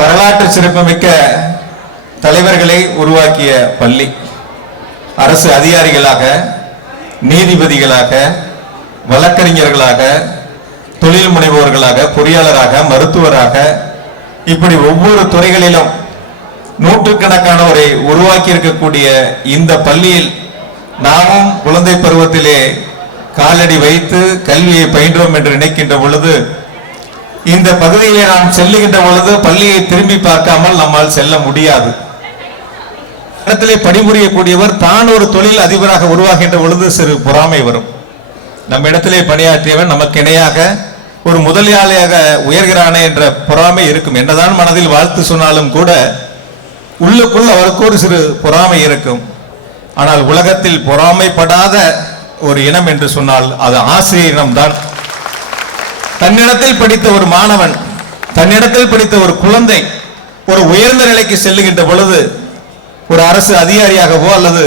வரலாற்று சிறப்புமிக்க தலைவர்களை உருவாக்கிய பள்ளி. அரசு அதிகாரிகளாக, நீதிபதிகளாக, வழக்கறிஞர்களாக, தொழில் முனைவோர்களாக, பொறியாளராக, மருத்துவராக, இப்படி ஒவ்வொரு துறைகளிலும் நூற்றுக்கணக்கானவரை உருவாக்கி இருக்கக்கூடிய இந்த பள்ளியில் நாமும் குழந்தை பருவத்திலே காலடி வைத்து கல்வியை பயின்றோம் என்று நினைக்கின்ற பொழுது, இந்த பகுதியிலே நாம் செல்லுகின்ற பொழுது பள்ளியை திரும்பி பார்க்காமல் நம்மால் செல்ல முடியாது. இடத்திலே பணிபுரியக்கூடியவர் தான் ஒரு தொழில் அதிபராக உருவாகின்ற பொழுது சிறு பொறாமை வரும். நம்ம இடத்திலே பணியாற்றியவன் நமக்கு இணையாக ஒரு முதலாளியாக உயர்கிறானே என்ற பொறாமை இருக்கும். என்னதான் மனதில் வாழ்த்து சொன்னாலும் கூட உள்ளுக்குள் அவருக்கு ஒரு சிறு பொறாமை இருக்கும். ஆனால் உலகத்தில் பொறாமைப்படாத ஒரு இனம் என்று சொன்னால் அது ஆசிரியர் இனம்தான். தன்னிடத்தில் படித்த ஒரு மாணவன், தன்னிடத்தில் படித்த ஒரு குழந்தை ஒரு உயர்ந்த நிலைக்கு செல்லுகின்ற பொழுது, ஒரு அரசு அதிகாரியாகவோ அல்லது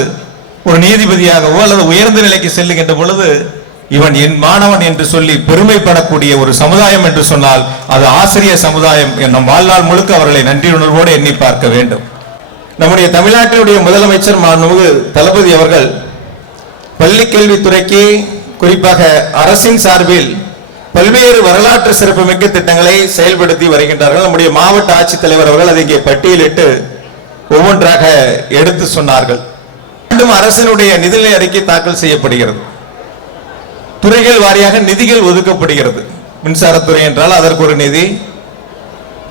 ஒரு நீதிபதியாகவோ அல்லது உயர்ந்த நிலைக்கு செல்லுகின்ற பொழுது, இவன் என் மாணவன் என்று சொல்லி பெருமைப்படக்கூடிய ஒரு சமுதாயம் என்று சொன்னால் அது ஆசிரியர் சமுதாயம். நம் வாழ்நாள் முழுக்க அவர்களை நன்றியுணர்வோடு எண்ணி பார்க்க வேண்டும். நம்முடைய தமிழ்நாட்டினுடைய முதலமைச்சர் மாண்புமிகு தளபதி அவர்கள் பள்ளி கல்வித்துறைக்கு குறிப்பாக அரசின் சார்பில் பல்வேறு வரலாற்று சிறப்புமிக்க திட்டங்களை செயல்படுத்தி வருகின்றார்கள். நம்முடைய மாவட்ட ஆட்சித்தலைவர் அவர்கள் அதை இங்கே பட்டியலிட்டு ஒவ்வொன்றாக எடுத்து சொன்னார்கள். மீண்டும் அரசினுடைய நிதிநிலை அறிக்கை தாக்கல் செய்யப்படுகிறது. துறைகள் வாரியாக நிதிகள் ஒதுக்கப்படுகிறது. மின்சாரத்துறை என்றால் அதற்கு ஒரு நிதி,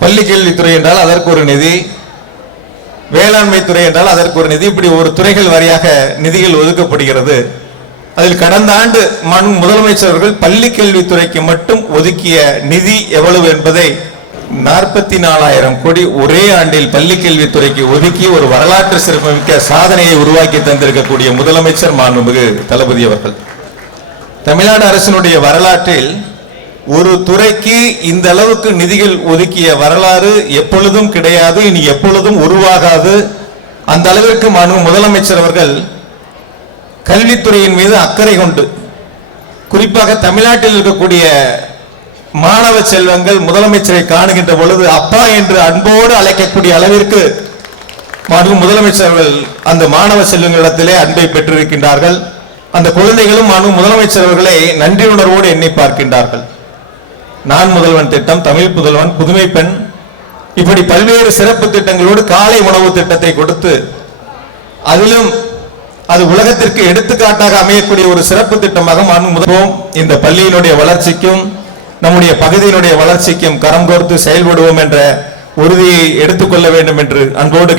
பள்ளி கல்வித்துறை என்றால் அதற்கு ஒரு நிதி, வேளாண்மை துறை என்றால் அதற்கு ஒரு நிதி, இப்படி ஒரு துறைகள் வாரியாக நிதிகள் ஒதுக்கப்படுகிறது. அதில் கடந்த ஆண்டு முதலமைச்சர் அவர்கள் பள்ளி கல்வித்துறைக்கு மட்டும் ஒதுக்கிய நிதி எவ்வளவு என்பதை 44,000 கோடி ஒரே ஆண்டில் பள்ளி கல்வித்துறைக்கு ஒதுக்கி ஒரு வரலாற்று சிறப்புமிக்க சாதனையை உருவாக்கி தந்திருக்கக்கூடிய முதலமைச்சர் மாண்புமிகு தளபதி அவர்கள். தமிழ்நாடு அரசினுடைய வரலாற்றில் ஒரு துறைக்கு இந்த அளவுக்கு நிதிகள் ஒதுக்கிய வரலாறு எப்பொழுதும் கிடையாது, இனி எப்பொழுதும் உருவாகாது. அந்த அளவிற்கு முதலமைச்சர் அவர்கள் கல்வித்துறையின் மீது அக்கறை கொண்டு, குறிப்பாக தமிழ்நாட்டில் இருக்கக்கூடிய மாணவ செல்வங்கள் முதலமைச்சரை காணுகின்ற பொழுது அப்பா என்று அன்போடு அழைக்கக்கூடிய அளவிற்கு முதலமைச்சர்கள் அந்த மாணவ செல்வங்களிடத்திலே அன்பை பெற்றிருக்கின்றார்கள். அந்த குழந்தைகளும் முதலமைச்சர் அவர்களை நன்றியுணர்வோடு எண்ணி பார்க்கின்றார்கள். நான் முதல்வன் திட்டம், தமிழ் புதல்வன், புதுமை பெண், இப்படி பல்வேறு சிறப்பு திட்டங்களோடு காலை உணவு திட்டத்தை கொடுத்து, அதிலும் அது உலகத்திற்கு எடுத்துக்காட்டாக அமையக்கூடிய ஒரு சிறப்பு திட்டமாக முதல்வோம். இந்த பள்ளியினுடைய வளர்ச்சிக்கும் நம்முடைய பகுதியினுடைய வளர்ச்சிக்கும் கரம் கோர்த்து செயல்படுவோம் என்ற உறுதியை எடுத்துக்கொள்ள வேண்டும் என்று அன்போடு